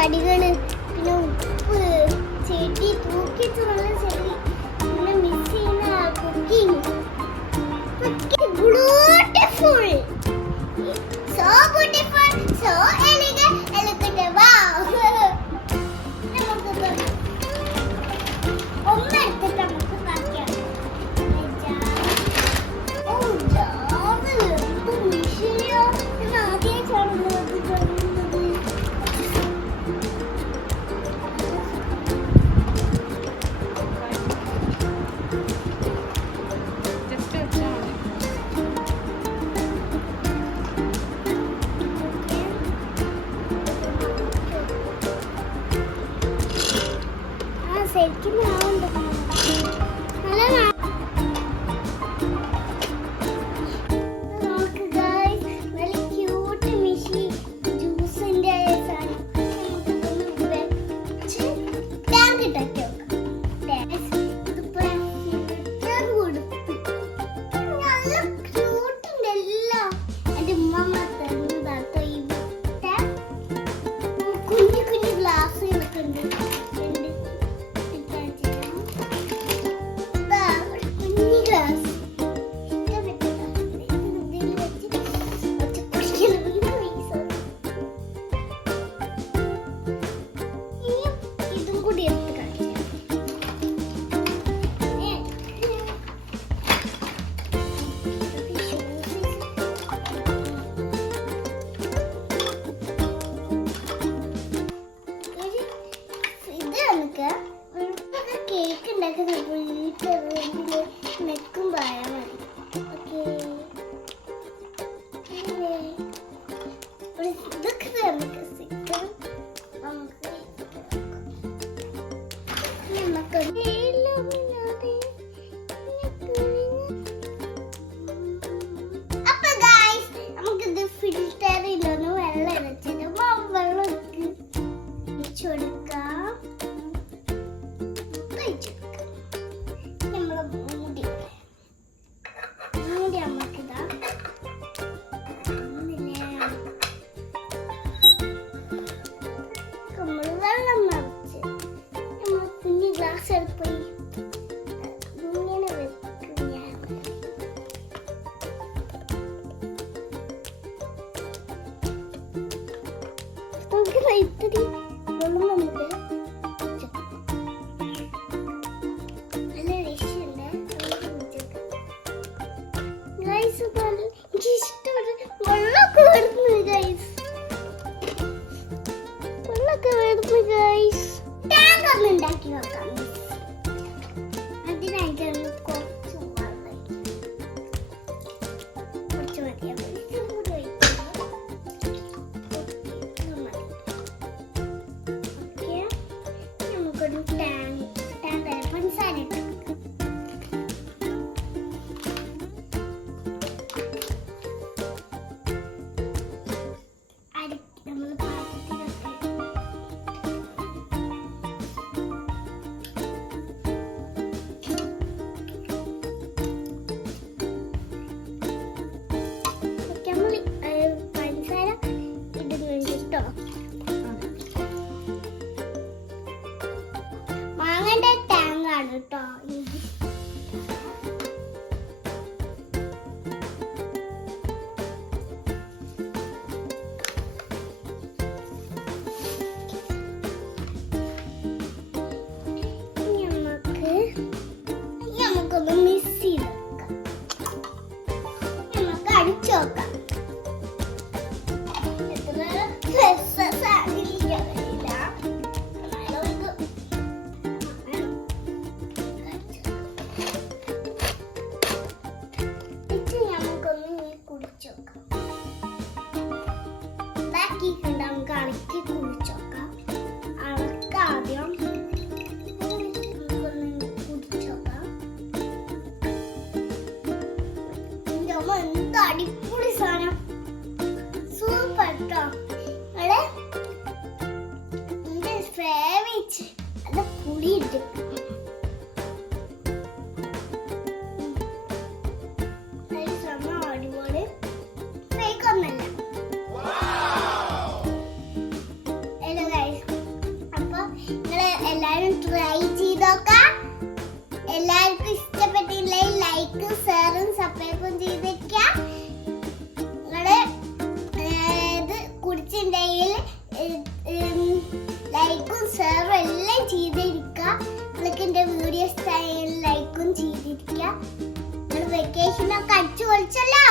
കടികള്, പിന്നെ ഉപ്പ്, ചെടി തൂക്കിയിട്ടുള്ള ചെടി, പിന്നെ മിസ് ചെയ്യുന്ന cooking. Beautiful, so beautiful, so elegant, elegant. Wow. ശരിക്കും നോക്ക് ഗൈസ്, നല്ല ക്യൂട്ട് മിഷി ജ്യൂസിന്റെ ടാങ്ക് ഇട്ടൊക്കെ നല്ല ക്യൂട്ടുണ്ട് എല്ലാം. എന്റെ ഉമ്മ തരുന്നതാട്ടോ ഈ കുഞ്ഞു കുഞ്ഞു ഗ്ലാസ്സുകളൊക്കെ ഉണ്ട്. കേക്ക് ഉണ്ടാക്കുന്ന നെക്കും പായാൽ മതി. ഇതൊക്കെ നമുക്ക് സിക്കൻ അപ്പൊ ഗൈസ്, നമുക്കിത് ഫിൽറ്ററിലൊന്ന് വെള്ളം വെച്ചിട്ട് വെള്ളം ഒഴിച്ചു കൊടുക്കാം. ഇത്തിരി വെള്ളം നമുക്ക് നല്ല രക്ഷയുണ്ട്. ഗൈസ്, എനിക്ക് ഇഷ്ടപ്പെട്ട വെള്ളമൊക്കെ വരുന്നു ഗൈസ്, വെള്ളമൊക്കെ വരുന്നു ഗൈസ്. ടാങ്ക് ഒന്ന് ഉണ്ടാക്കി നോക്കാം. അതിനായിട്ടാണ് കുറച്ച് മതിയാവും. പഞ്ചസാര നമ്മൾ പഞ്ചസാര ഇടുന്നുണ്ട് കേട്ടോ. മാങ്ങന്റെ ടാങ്കാണ് കേട്ടോ. നമുക്കൊന്ന് മിക്സ് ചെയ്ത് വെക്കാം. നമുക്ക് അടിച്ചു നോക്കാം. നമുക്ക് അടക്കി കുടിച്ചോക്കാം. അടക്കാദ്യം കുടിച്ചോക്കാം. എന്ത് അടിപൊളി സാധനം, സൂപ്പർ കേട്ടോ. എന്റെ ഫേവറേറ്റ് അത് പുളിയിട്ട് അടിപൊളി ഫേക്കൊന്നല്ല. ട്രൈ ചെയ്തോക്കാം. എല്ലാവർക്കും ഇഷ്ടപ്പെട്ടില്ലെങ്കിൽ ലൈക്കും ഷെയറും സബ്സ്ക്രൈബും ചെയ്തേക്കുക. നിങ്ങള് ഇത് കുടിച്ചിട്ടുണ്ടെങ്കിൽ ലൈക്കും ഷെയറും എല്ലാം ചെയ്തിരിക്കുക. നിങ്ങൾക്ക് എൻ്റെ വീഡിയോസ് ലൈക്കും ചെയ്തിരിക്കുക. നിങ്ങൾ വെക്കേഷനൊക്കെ അടിച്ചു പൊളിച്ചല്ലോ.